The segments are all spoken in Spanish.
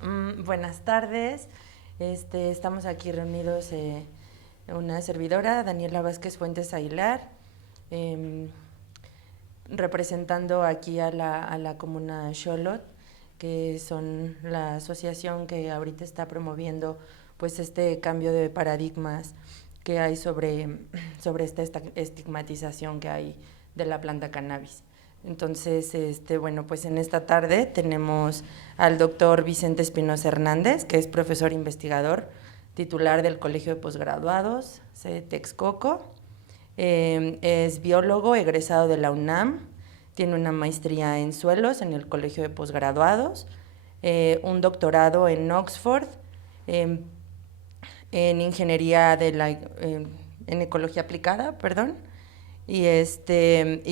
Buenas tardes. Estamos aquí reunidos una servidora, Daniela Vázquez Fuentes Aguilar, em, representando aquí a la comuna Xolotl, que son la asociación que ahorita está promoviendo pues este cambio de paradigmas que hay sobre esta estigmatización que hay de la planta cannabis. Entonces, bueno, pues en esta tarde tenemos al doctor Vicente Espinosa Hernández, que es profesor investigador, titular del Colegio de Posgraduados, Texcoco. Es biólogo egresado de la UNAM, tiene una maestría en suelos en el Colegio de Posgraduados, un doctorado en Oxford, eh, en ingeniería en ecología aplicada, perdón, y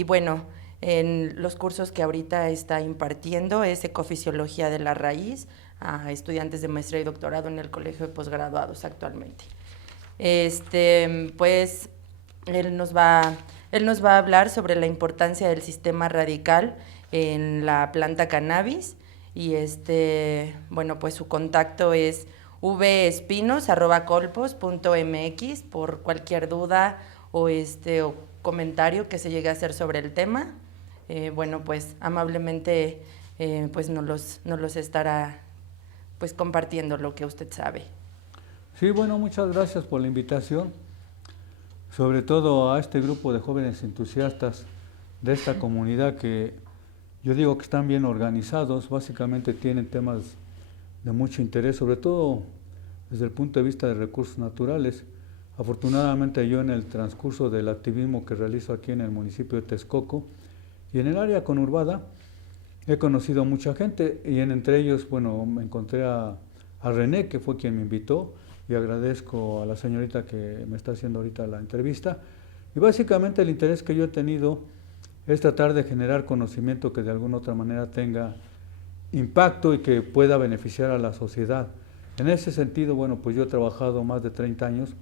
bueno, en los cursos que ahorita está impartiendo es ecofisiología de la raíz a estudiantes de maestría y doctorado en el Colegio de Posgraduados actualmente. Pues él nos va a hablar sobre la importancia del sistema radical en la planta cannabis y bueno, pues su contacto es vespinos@colpos.mx por cualquier duda o o comentario que se llegue a hacer sobre el tema. Bueno, pues amablemente pues nos los estará pues compartiendo lo que usted sabe. Sí, bueno, muchas gracias por la invitación, sobre todo a este grupo de jóvenes entusiastas de esta comunidad que yo digo que están bien organizados, básicamente tienen temas de mucho interés, sobre todo desde el punto de vista de recursos naturales. Afortunadamente yo en el transcurso del activismo que realizo aquí en el municipio de Texcoco y en el área conurbada he conocido a mucha gente y entre ellos, bueno, me encontré a René, que fue quien me invitó, y agradezco a la señorita que me está haciendo ahorita la entrevista. Y básicamente el interés que yo he tenido es tratar de generar conocimiento que de alguna otra manera tenga impacto y que pueda beneficiar a la sociedad. En ese sentido, bueno, pues yo he trabajado más de 30 años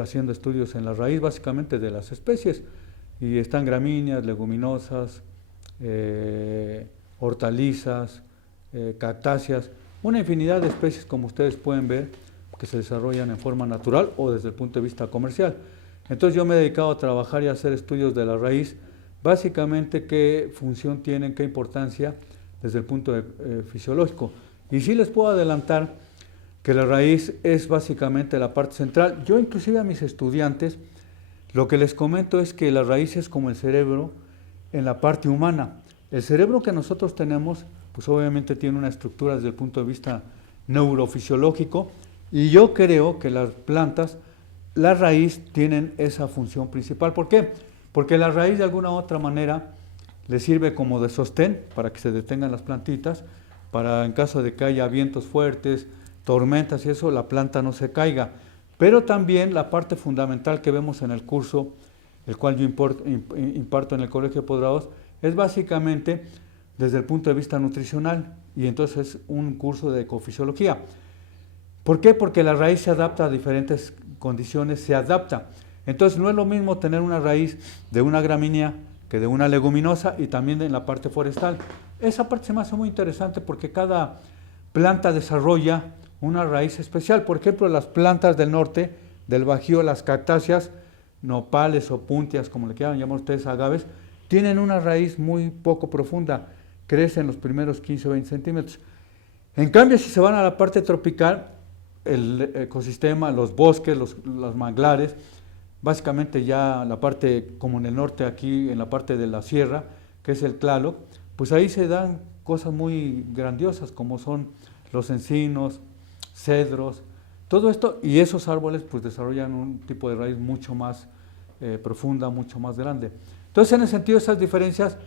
haciendo estudios en la raíz básicamente de las especies, y están gramíneas, leguminosas, hortalizas, cactáceas, una infinidad de especies, como ustedes pueden ver, que se desarrollan en forma natural o desde el punto de vista comercial. Entonces yo me he dedicado a trabajar y a hacer estudios de la raíz, básicamente qué función tienen, qué importancia desde el punto fisiológico. Y sí les puedo adelantar que la raíz es básicamente la parte central. Yo inclusive a mis estudiantes lo que les comento es que la raíz es como el cerebro en la parte humana. El cerebro que nosotros tenemos, pues obviamente tiene una estructura desde el punto de vista neurofisiológico, y yo creo que las plantas, la raíz, tienen esa función principal. ¿Por qué? Porque la raíz de alguna u otra manera le sirve como de sostén para que se detengan las plantitas, para en caso de que haya vientos fuertes, tormentas y eso, la planta no se caiga. Pero también la parte fundamental que vemos en el curso, el cual yo imparto en el Colegio de Posgraduados, es básicamente desde el punto de vista nutricional, y entonces es un curso de ecofisiología. ¿Por qué? Porque la raíz se adapta a diferentes condiciones, se adapta. Entonces no es lo mismo tener una raíz de una gramínea que de una leguminosa, y también en la parte forestal. Esa parte se me hace muy interesante porque cada planta desarrolla una raíz especial. Por ejemplo, las plantas del norte, del Bajío, las cactáceas, nopales o puntias, como le quieran llamar ustedes, agaves, tienen una raíz muy poco profunda, crece en los primeros 15 o 20 centímetros. En cambio, si se van a la parte tropical, el ecosistema, los bosques, los manglares, básicamente ya la parte, como en el norte aquí, en la parte de la sierra, que es el Tlaloc, pues ahí se dan cosas muy grandiosas, como son los encinos, cedros, todo esto, y esos árboles pues desarrollan un tipo de raíz mucho más profunda, mucho más grande. Entonces, en ese sentido, esas diferencias,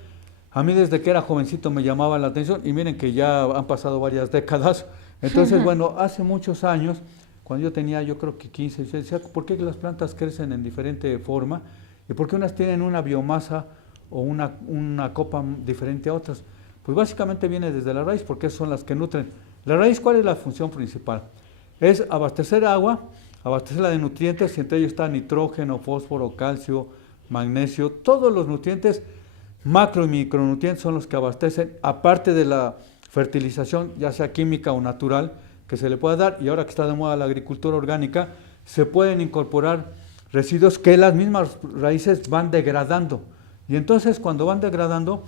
a mí desde que era jovencito me llamaban la atención, y miren que ya han pasado varias décadas. Entonces, bueno, hace muchos años, cuando yo tenía, yo creo que 15, yo decía, ¿por qué las plantas crecen en diferente forma? ¿Y por qué unas tienen una biomasa o una copa diferente a otras? Pues básicamente viene desde la raíz, porque son las que nutren. La raíz, ¿cuál es la función principal? Es abastecer agua, abastecerla de nutrientes, y entre ellos está nitrógeno, fósforo, calcio, magnesio, todos los nutrientes, macro y micronutrientes son los que abastecen, aparte de la fertilización, ya sea química o natural, que se le pueda dar, y ahora que está de moda la agricultura orgánica, se pueden incorporar residuos que las mismas raíces van degradando. Y entonces cuando van degradando,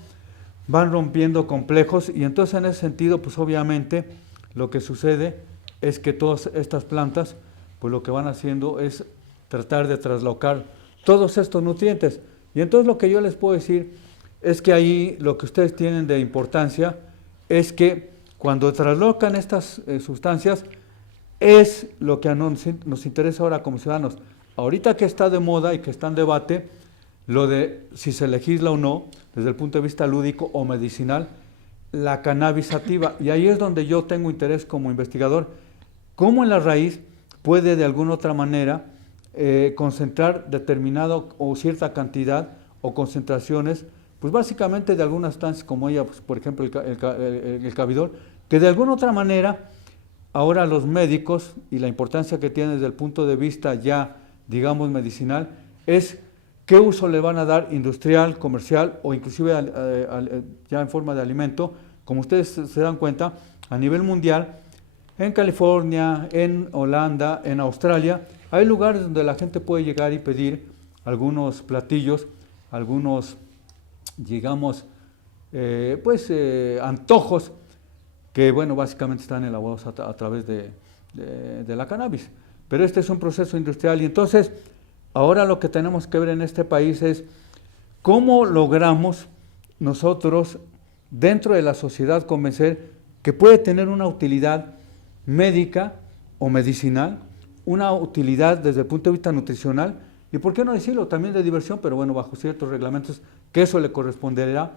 van rompiendo complejos, y entonces en ese sentido, pues obviamente, lo que sucede es que todas estas plantas, pues lo que van haciendo es tratar de traslocar todos estos nutrientes. Y entonces lo que yo les puedo decir es que ahí lo que ustedes tienen de importancia es que cuando traslocan estas sustancias, es lo que nos interesa ahora como ciudadanos. Ahorita que está de moda y que está en debate, lo de si se legisla o no, desde el punto de vista lúdico o medicinal, la cannabis sativa. Y ahí es donde yo tengo interés como investigador, cómo en la raíz puede de alguna otra manera concentrar determinado o cierta cantidad o concentraciones, pues básicamente de algunas sustancias como ella, pues por ejemplo el cabidol, que de alguna otra manera ahora los médicos, y la importancia que tiene desde el punto de vista ya, digamos, medicinal, es qué uso le van a dar industrial, comercial o inclusive ya en forma de alimento. Como ustedes se dan cuenta, a nivel mundial, en California, en Holanda, en Australia, hay lugares donde la gente puede llegar y pedir algunos platillos, algunos, digamos, antojos que, bueno, básicamente están elaborados a través de la cannabis. Pero este es un proceso industrial y entonces ahora lo que tenemos que ver en este país es cómo logramos nosotros dentro de la sociedad convencer que puede tener una utilidad médica o medicinal, una utilidad desde el punto de vista nutricional y, por qué no decirlo, también de diversión, pero bueno, bajo ciertos reglamentos, que eso le corresponderá,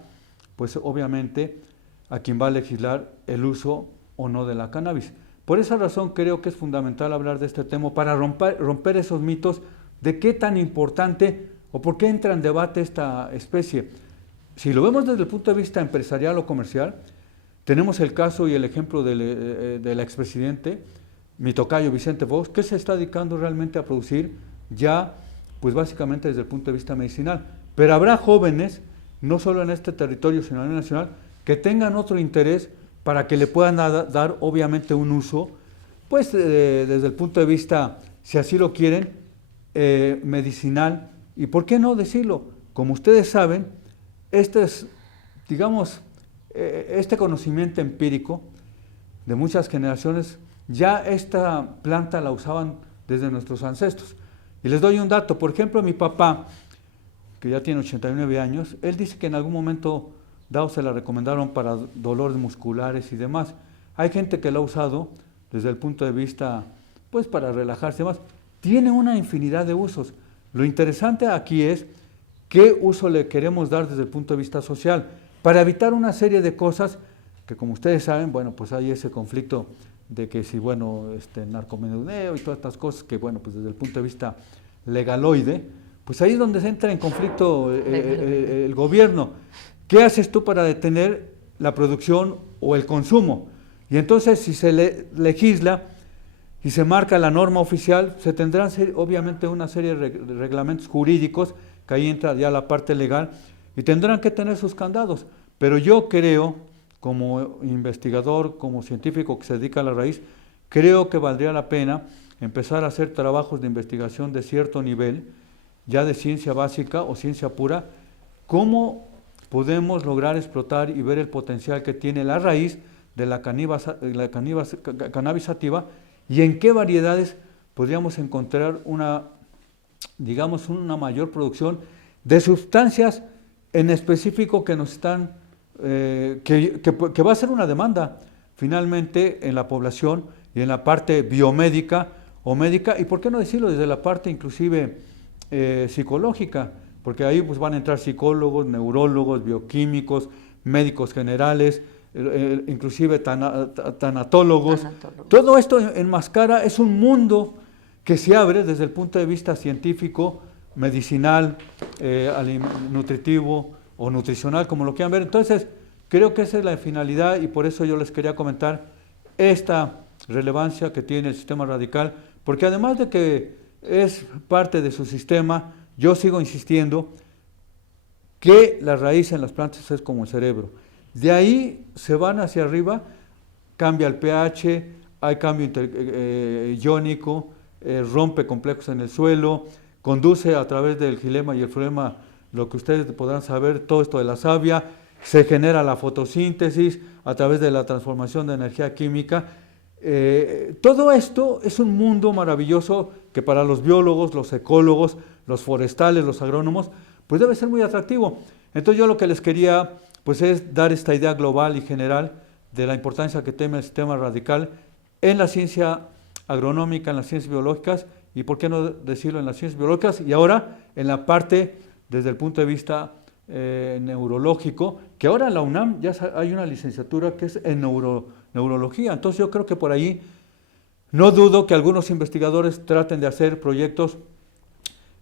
pues obviamente, a quien va a legislar el uso o no de la cannabis. Por esa razón creo que es fundamental hablar de este tema para romper esos mitos de qué tan importante o por qué entra en debate esta especie. Si lo vemos desde el punto de vista empresarial o comercial, tenemos el caso y el ejemplo del expresidente, mi tocayo Vicente Fox, que se está dedicando realmente a producir ya, pues básicamente desde el punto de vista medicinal. Pero habrá jóvenes, no solo en este territorio, sino a nivel nacional, que tengan otro interés para que le puedan dar obviamente un uso, pues desde el punto de vista, si así lo quieren, medicinal. Y por qué no decirlo, como ustedes saben, digamos, este conocimiento empírico de muchas generaciones, ya esta planta la usaban desde nuestros ancestros. Y les doy un dato, por ejemplo, mi papá, que ya tiene 89 años, él dice que en algún momento dado se la recomendaron para dolores musculares y demás. Hay gente que la ha usado desde el punto de vista, pues para relajarse y demás. Tiene una infinidad de usos. Lo interesante aquí es qué uso le queremos dar desde el punto de vista social, para evitar una serie de cosas que, como ustedes saben, bueno, pues hay ese conflicto de que si, bueno, narcomenudeo y todas estas cosas que, bueno, pues desde el punto de vista legaloide, pues ahí es donde se entra en conflicto el gobierno. ¿Qué haces tú para detener la producción o el consumo? Y entonces, si se legisla y se marca la norma oficial, se tendrán obviamente una serie de reglamentos jurídicos, que ahí entra ya la parte legal, y tendrán que tener sus candados. Pero yo creo, como investigador, como científico que se dedica a la raíz, creo que valdría la pena empezar a hacer trabajos de investigación de cierto nivel, ya de ciencia básica o ciencia pura, cómo podemos lograr explotar y ver el potencial que tiene la raíz de la cannabis sativa y en qué variedades podríamos encontrar digamos, una mayor producción de sustancias en específico que nos están, que va a ser una demanda finalmente en la población y en la parte biomédica o médica, y por qué no decirlo desde la parte inclusive psicológica, porque ahí pues van a entrar psicólogos, neurólogos, bioquímicos, médicos generales, inclusive tanatólogos. Todo esto enmascara, es un mundo que se abre desde el punto de vista científico, medicinal, nutritivo o nutricional, como lo quieran ver. Entonces, creo que esa es la finalidad y por eso yo les quería comentar esta relevancia que tiene el sistema radical, porque además de que es parte de su sistema, yo sigo insistiendo que la raíz en las plantas es como el cerebro, De ahí se van hacia arriba, cambia el pH, hay cambio iónico, rompe complejos en el suelo, conduce a través del xilema y el floema, lo que ustedes podrán saber, todo esto de la savia, se genera la fotosíntesis a través de la transformación de energía química. Todo esto es un mundo maravilloso que para los biólogos, los ecólogos, los forestales, los agrónomos, pues debe ser muy atractivo. Entonces yo lo que les quería pues es dar esta idea global y general de la importancia que tiene el sistema radical en la ciencia agronómica, en las ciencias biológicas y por qué no decirlo en las ciencias biológicas y ahora en la parte desde el punto de vista neurológico, que ahora en la UNAM ya hay una licenciatura que es en neurología. Entonces yo creo que por ahí no dudo que algunos investigadores traten de hacer proyectos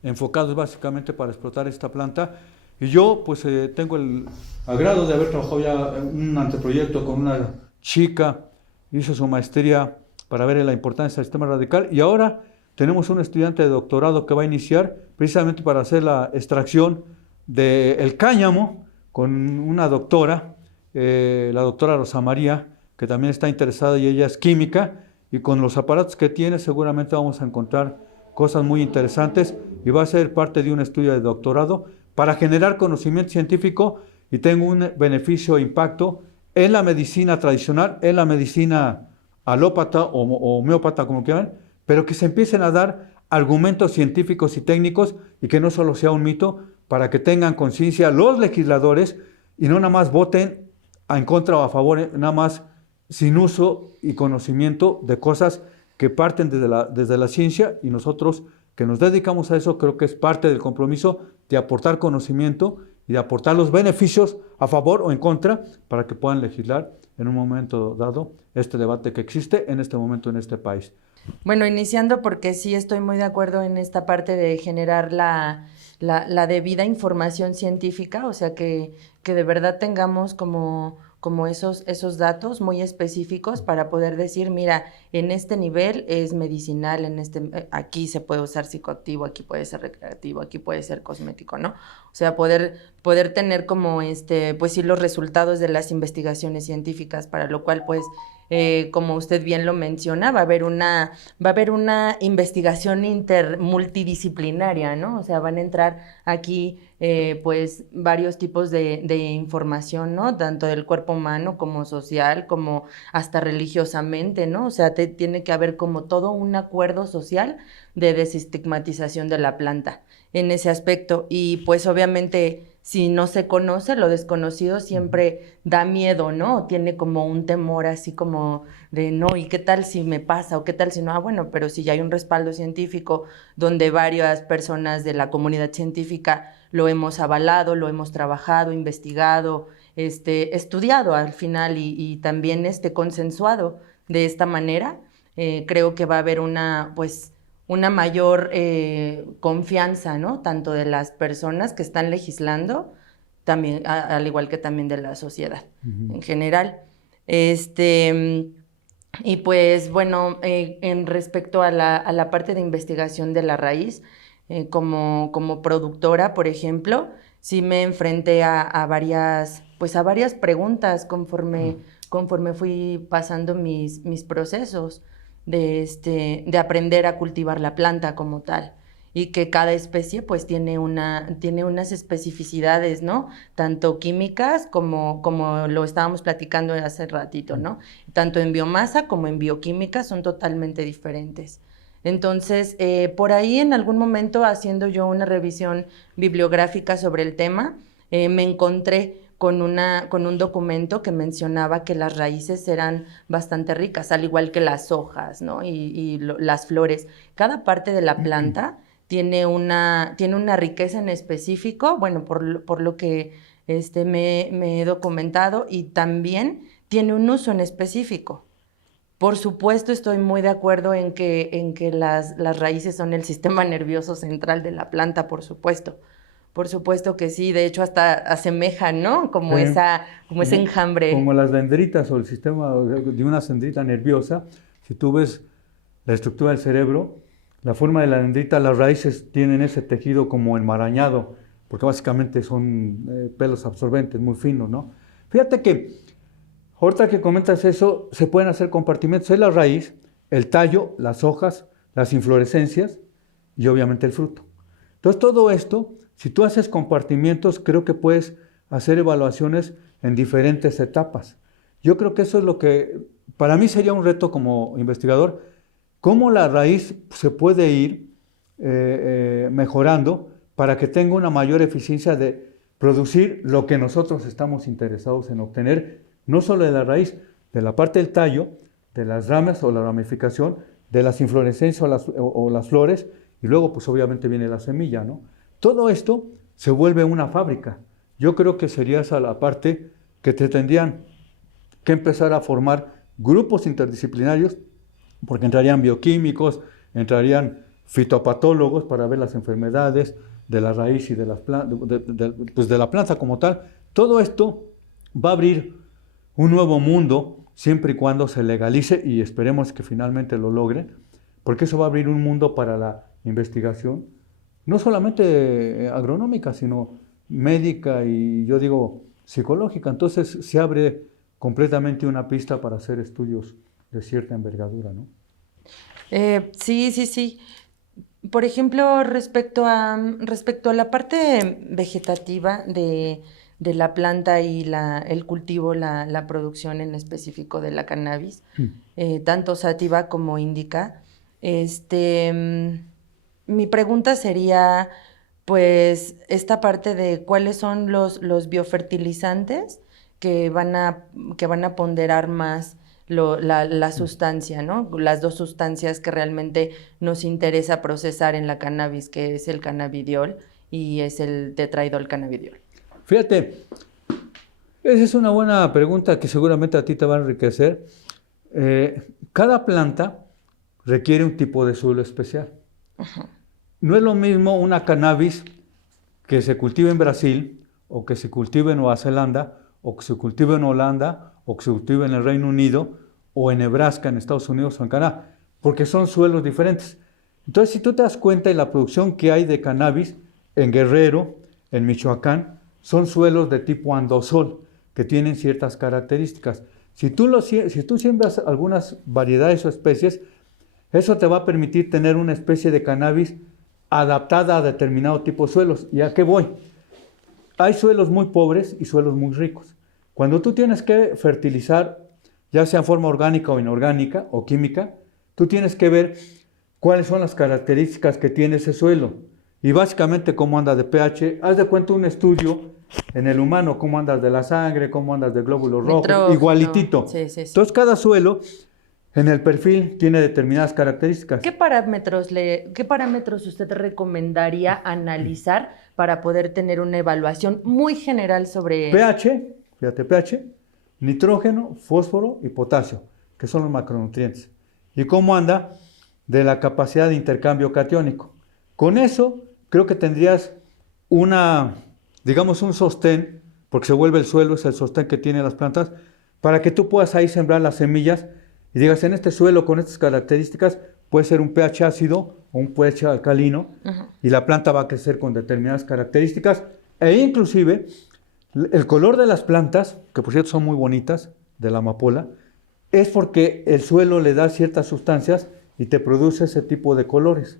enfocados básicamente para explotar esta planta. Y yo pues tengo el agrado de haber trabajado ya en un anteproyecto con una chica, hizo su maestría para ver la importancia del sistema radical y ahora tenemos un estudiante de doctorado que va a iniciar precisamente para hacer la extracción del cáñamo con una doctora, la doctora Rosa María, que también está interesada y ella es química y con los aparatos que tiene seguramente vamos a encontrar cosas muy interesantes y va a ser parte de un estudio de doctorado para generar conocimiento científico y tengo un beneficio e impacto en la medicina tradicional, en la medicina alópata o homeópata, como quieran, pero que se empiecen a dar argumentos científicos y técnicos y que no solo sea un mito, para que tengan conciencia los legisladores y no nada más voten en contra o a favor, nada más sin uso y conocimiento de cosas que parten desde la ciencia y nosotros que nos dedicamos a eso creo que es parte del compromiso de aportar conocimiento y de aportar los beneficios a favor o en contra para que puedan legislar en un momento dado este debate que existe en este momento en este país. Bueno, iniciando porque sí estoy muy de acuerdo en esta parte de generar la debida información científica, o sea, que de verdad tengamos como esos datos muy específicos para poder decir, mira, en este nivel es medicinal, aquí se puede usar psicoactivo, aquí puede ser recreativo, aquí puede ser cosmético, ¿no? O sea, poder tener como pues sí, los resultados de las investigaciones científicas, para lo cual, pues, como usted bien lo menciona, va a haber una investigación multidisciplinaria, ¿no? O sea, van a entrar aquí pues varios tipos de información, ¿no? Tanto del cuerpo humano como social, como hasta religiosamente, ¿no? O sea, tiene que haber como todo un acuerdo social de desestigmatización de la planta en ese aspecto. Y pues obviamente si no se conoce, lo desconocido siempre da miedo, ¿no? Tiene como un temor así como de, no, ¿y qué tal si me pasa? ¿O qué tal si no? Ah, bueno, pero si ya hay un respaldo científico donde varias personas de la comunidad científica lo hemos avalado, lo hemos trabajado, investigado, estudiado al final y también consensuado de esta manera, creo que va a haber una mayor confianza, ¿no? Tanto de las personas que están legislando, también, al igual que también de la sociedad en general. Y pues bueno, en respecto a la parte de investigación de la raíz, como productora, por ejemplo, sí me enfrenté a varias preguntas conforme fui pasando mis procesos de aprender a cultivar la planta como tal, y que cada especie pues tiene unas especificidades, ¿no? Tanto químicas como lo estábamos platicando hace ratito, ¿no? Tanto en biomasa como en bioquímica son totalmente diferentes. Entonces, por ahí en algún momento, haciendo yo una revisión bibliográfica sobre el tema, me encontré con un documento que mencionaba que las raíces eran bastante ricas, al igual que las hojas, ¿no? Las flores. Cada parte de la planta tiene una riqueza en específico, bueno, por lo que me he documentado, y también tiene un uso en específico. Por supuesto, estoy muy de acuerdo en que las raíces son el sistema nervioso central de la planta, por supuesto. Por supuesto que sí, de hecho hasta asemejan, ¿no? Como ese enjambre. Como las dendritas o el sistema de una dendrita nerviosa, si tú ves la estructura del cerebro, la forma de la dendrita, las raíces tienen ese tejido como enmarañado, porque básicamente son pelos absorbentes muy finos, ¿no? Fíjate que, ahorita que comentas eso, se pueden hacer compartimentos. Es la raíz, el tallo, las hojas, las inflorescencias y obviamente el fruto. Entonces todo esto, si tú haces compartimientos, creo que puedes hacer evaluaciones en diferentes etapas. Yo creo que eso es lo que para mí sería un reto como investigador, cómo la raíz se puede ir mejorando para que tenga una mayor eficiencia de producir lo que nosotros estamos interesados en obtener, no solo de la raíz, de la parte del tallo, de las ramas o la ramificación, de las inflorescencias o las flores, y luego pues obviamente viene la semilla, ¿no? Todo esto se vuelve una fábrica. Yo creo que sería esa la parte que te tendrían que empezar a formar grupos interdisciplinarios, porque entrarían bioquímicos, entrarían fitopatólogos para ver las enfermedades de la raíz y de la planta como tal. Todo esto va a abrir un nuevo mundo siempre y cuando se legalice, y esperemos que finalmente lo logre, porque eso va a abrir un mundo para la investigación, no solamente agronómica, sino médica y yo digo psicológica. Entonces se abre completamente una pista para hacer estudios de cierta envergadura, ¿no? Sí, sí, sí. Por ejemplo, respecto a la parte vegetativa de la planta y el cultivo, la producción en específico de la cannabis, tanto sativa como indica, mi pregunta sería, pues, esta parte de cuáles son los biofertilizantes que van a ponderar más la sustancia, ¿no? Las dos sustancias que realmente nos interesa procesar en la cannabis, que es el cannabidiol y es el tetraidol cannabidiol. Fíjate, esa es una buena pregunta que seguramente a ti te va a enriquecer. Cada planta requiere un tipo de suelo especial. Uh-huh. No es lo mismo una cannabis que se cultiva en Brasil, o que se cultiva en Nueva Zelanda, o que se cultiva en Holanda, o que se cultiva en el Reino Unido, o en Nebraska, en Estados Unidos o en Canadá, porque son suelos diferentes. Entonces, si tú te das cuenta de la producción que hay de cannabis en Guerrero, en Michoacán, son suelos de tipo andosol, que tienen ciertas características. Si tú siembras algunas variedades o especies, eso te va a permitir tener una especie de cannabis adaptada a determinado tipo de suelos. ¿Y a qué voy? Hay suelos muy pobres y suelos muy ricos. Cuando tú tienes que fertilizar, ya sea en forma orgánica o inorgánica o química, tú tienes que ver cuáles son las características que tiene ese suelo y básicamente cómo anda de pH. Haz de cuenta un estudio en el humano, cómo andas de la sangre, cómo andas de glóbulos rojos, igualitito. Sí, sí, sí. Entonces cada suelo en el perfil tiene determinadas características. ¿Qué parámetros usted recomendaría analizar para poder tener una evaluación muy general sobre pH? Fíjate, pH, nitrógeno, fósforo y potasio, que son los macronutrientes. ¿Y cómo anda de la capacidad de intercambio catiónico? Con eso creo que tendrías un sostén, porque se vuelve el suelo, es el sostén que tienen las plantas, para que tú puedas ahí sembrar las semillas y digas, en este suelo con estas características puede ser un pH ácido o un pH alcalino, uh-huh, y la planta va a crecer con determinadas características, e inclusive el color de las plantas, que por cierto son muy bonitas, de la amapola, es porque el suelo le da ciertas sustancias y te produce ese tipo de colores.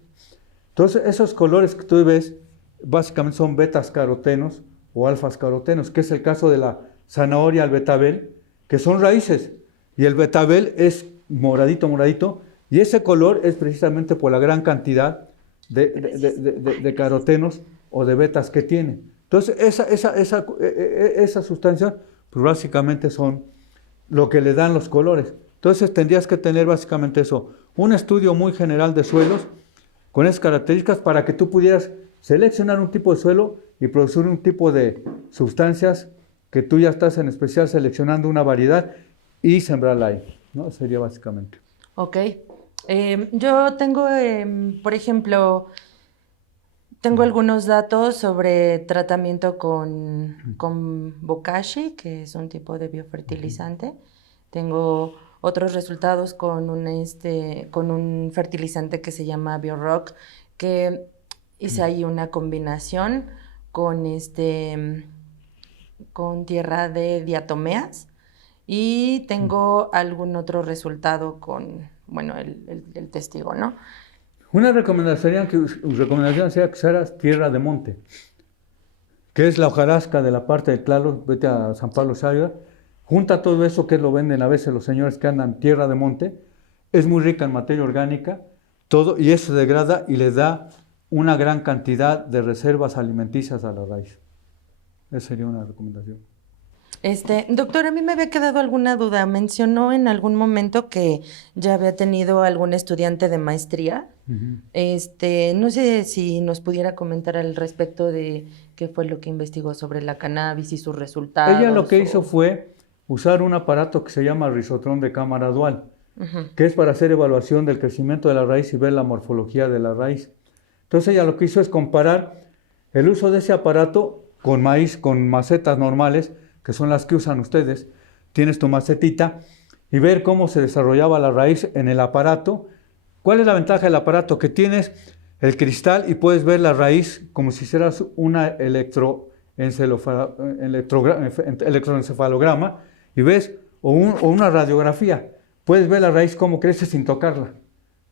Entonces, esos colores que tú ves, básicamente son betas carotenos o alfas carotenos, que es el caso de la zanahoria, el betabel, que son raíces. Y el betabel es moradito, y ese color es precisamente por la gran cantidad de carotenos o de betas que tiene. Entonces, esa sustancia, pues básicamente son lo que le dan los colores. Entonces, tendrías que tener básicamente eso, un estudio muy general de suelos con esas características para que tú pudieras seleccionar un tipo de suelo y producir un tipo de sustancias que tú ya estás en especial seleccionando una variedad y sembrarla ahí, ¿no? Sería básicamente. Ok. Yo tengo, por ejemplo, tengo algunos datos sobre tratamiento con bokashi, que es un tipo de biofertilizante. Tengo otros resultados con un fertilizante que se llama BioRock, que hice ahí una combinación con con tierra de diatomeas y tengo algún otro resultado con, bueno, el testigo, ¿no? Una recomendación sería que usaras tierra de monte, que es la hojarasca de la parte del claro. Vete a San Pablo Xavier, junta todo eso que lo venden a veces los señores que andan tierra de monte, es muy rica en materia orgánica, todo, y eso degrada y le da una gran cantidad de reservas alimenticias a la raíz. Esa sería una recomendación. Doctor, a mí me había quedado alguna duda. Mencionó en algún momento que ya había tenido algún estudiante de maestría. No sé si nos pudiera comentar al respecto de qué fue lo que investigó sobre la cannabis y sus resultados. Ella lo que hizo fue usar un aparato que se llama risotrón de cámara dual, que es para hacer evaluación del crecimiento de la raíz y ver la morfología de la raíz. Entonces ella lo que hizo es comparar el uso de ese aparato con maíz, con macetas normales, que son las que usan ustedes. Tienes tu macetita y ver cómo se desarrollaba la raíz en el aparato. ¿Cuál es la ventaja del aparato? Que tienes el cristal y puedes ver la raíz como si hicieras una electroencefalograma y ves, o una radiografía. Puedes ver la raíz cómo crece sin tocarla,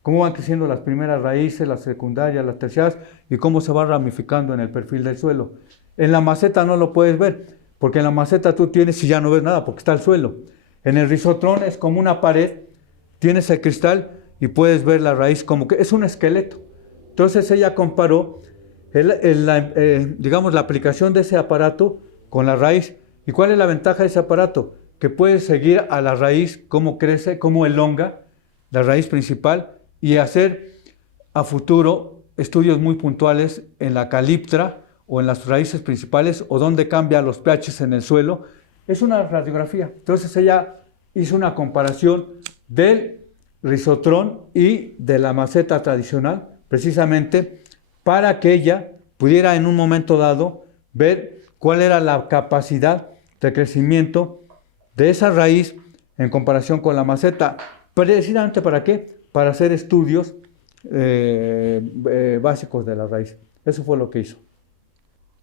cómo van creciendo las primeras raíces, las secundarias, las terciarias y cómo se va ramificando en el perfil del suelo. En la maceta no lo puedes ver, porque en la maceta tú tienes y ya no ves nada porque está el suelo. En el risotrón es como una pared, tienes el cristal y puedes ver la raíz como que es un esqueleto. Entonces ella comparó digamos, la aplicación de ese aparato con la raíz. ¿Y cuál es la ventaja de ese aparato? Que puedes seguir a la raíz cómo crece, cómo elonga la raíz principal y hacer a futuro estudios muy puntuales en la caliptra o en las raíces principales o dónde cambia los pHs en el suelo. Es una radiografía. Entonces ella hizo una comparación del risotrón y de la maceta tradicional, precisamente para que ella pudiera en un momento dado ver cuál era la capacidad de crecimiento de esa raíz en comparación con la maceta. ¿Precisamente para qué? Para hacer estudios básicos de la raíz. Eso fue lo que hizo.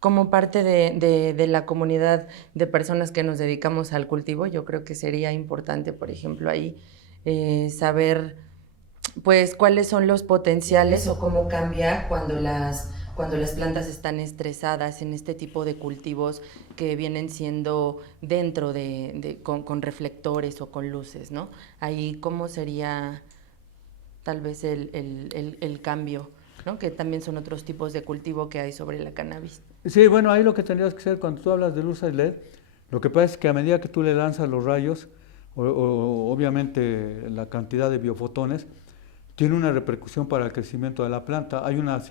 Como parte de la comunidad de personas que nos dedicamos al cultivo, yo creo que sería importante, por ejemplo, ahí saber pues cuáles son los potenciales o cómo cambia cuando las plantas están estresadas en este tipo de cultivos que vienen siendo dentro con reflectores o con luces, ¿no? Ahí cómo sería tal vez el cambio, ¿no? Que también son otros tipos de cultivo que hay sobre la cannabis. Sí, bueno, ahí lo que tendrías que hacer cuando tú hablas de luz LED, lo que pasa es que a medida que tú le lanzas los rayos, obviamente la cantidad de biofotones, tiene una repercusión para el crecimiento de la planta, hay una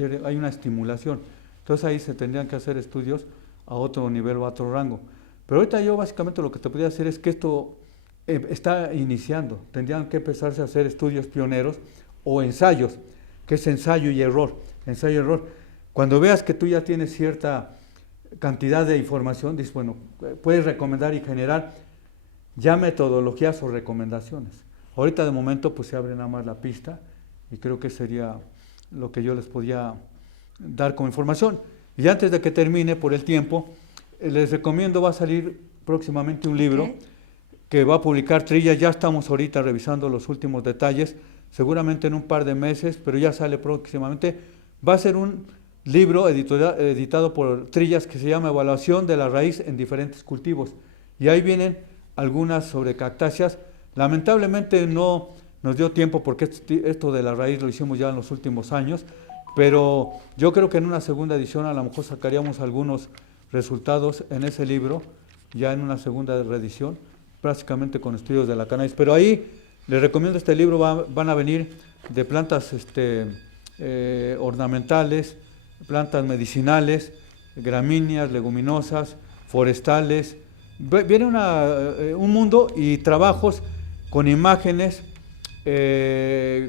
estimulación. Entonces ahí se tendrían que hacer estudios a otro nivel o a otro rango. Pero ahorita yo básicamente lo que te podría decir es que esto está iniciando, tendrían que empezarse a hacer estudios pioneros o ensayos, que es ensayo y error. Cuando veas que tú ya tienes cierta cantidad de información, dices, bueno, puedes recomendar y generar ya metodologías o recomendaciones. Ahorita de momento pues se abre nada más la pista y creo que sería lo que yo les podía dar como información. Y antes de que termine por el tiempo, les recomiendo, va a salir próximamente un libro que va a publicar Trillas. Ya estamos ahorita revisando los últimos detalles, seguramente en un par de meses, pero ya sale próximamente. Va a ser un libro editado por Trillas que se llama Evaluación de la raíz en diferentes cultivos. Y ahí vienen algunas sobre cactáceas. Lamentablemente no nos dio tiempo porque esto de la raíz lo hicimos ya en los últimos años, pero yo creo que en una segunda edición a lo mejor sacaríamos algunos resultados en ese libro, ya en una segunda reedición, prácticamente con estudios de la cannabis. Pero ahí les recomiendo este libro, van a venir de plantas ornamentales, plantas medicinales, gramíneas, leguminosas, forestales. Viene un mundo y trabajos con imágenes,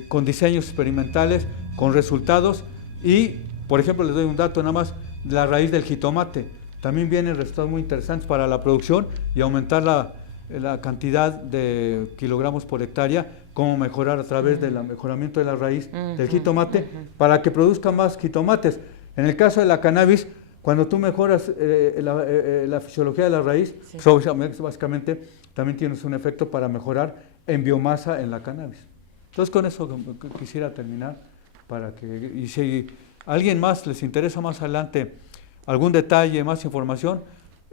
con diseños experimentales, con resultados y, por ejemplo, les doy un dato nada más, la raíz del jitomate. También vienen resultados muy interesantes para la producción y aumentar la cantidad de kilogramos por hectárea, cómo mejorar a través del mejoramiento de la raíz del jitomate para que produzca más jitomates. En el caso de la cannabis, Cuando tú mejoras la fisiología de la raíz, Sí. pues, básicamente también tienes un efecto para mejorar en biomasa en la cannabis. Entonces con eso quisiera terminar, para que, y si a alguien más les interesa más adelante algún detalle, más información,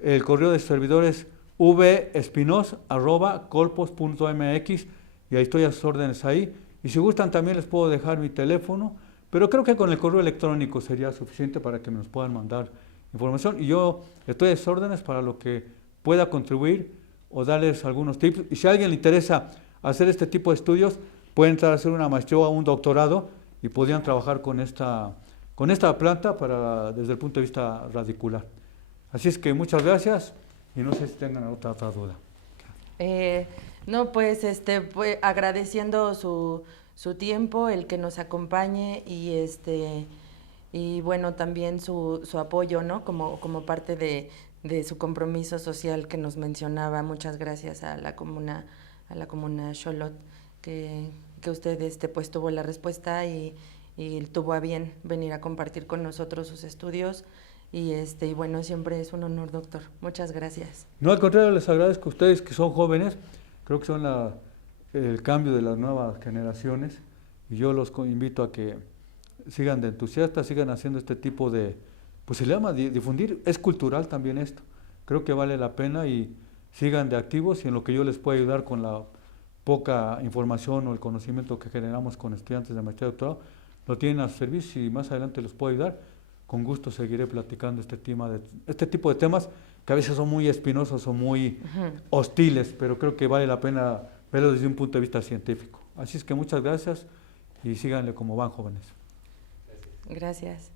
el correo de servidor es vespinos@colpos.mx, y ahí estoy a sus órdenes ahí. Y si gustan también les puedo dejar mi teléfono, pero creo que con el correo electrónico sería suficiente para que nos puedan mandar información. Y yo estoy a sus órdenes para lo que pueda contribuir o darles algunos tips. Y si a alguien le interesa hacer este tipo de estudios, pueden entrar a hacer una maestría o un doctorado y podrían trabajar con esta planta desde el punto de vista radicular. Así es que muchas gracias y no sé si tengan otra duda. No, pues, pues agradeciendo su tiempo, el que nos acompañe y bueno, también su apoyo, ¿no? Como parte de su compromiso social que nos mencionaba. Muchas gracias a la comuna Xolotl, que usted pues tuvo la respuesta y tuvo a bien venir a compartir con nosotros sus estudios. Y bueno, siempre es un honor, doctor. Muchas gracias. No, al contrario, les agradezco a ustedes que son jóvenes, creo que son el cambio de las nuevas generaciones, y yo los invito a que sigan de entusiastas, sigan haciendo este tipo de, pues se le llama difundir, es cultural también esto, creo que vale la pena, y sigan de activos, y en lo que yo les pueda ayudar con la poca información o el conocimiento que generamos con estudiantes de maestría y doctorado, lo tienen a su servicio, y más adelante les puedo ayudar. Con gusto seguiré platicando este tipo de temas que a veces son muy espinosos o muy hostiles, pero creo que vale la pena verlo desde un punto de vista científico. Así es que muchas gracias y síganle como van, jóvenes. Gracias.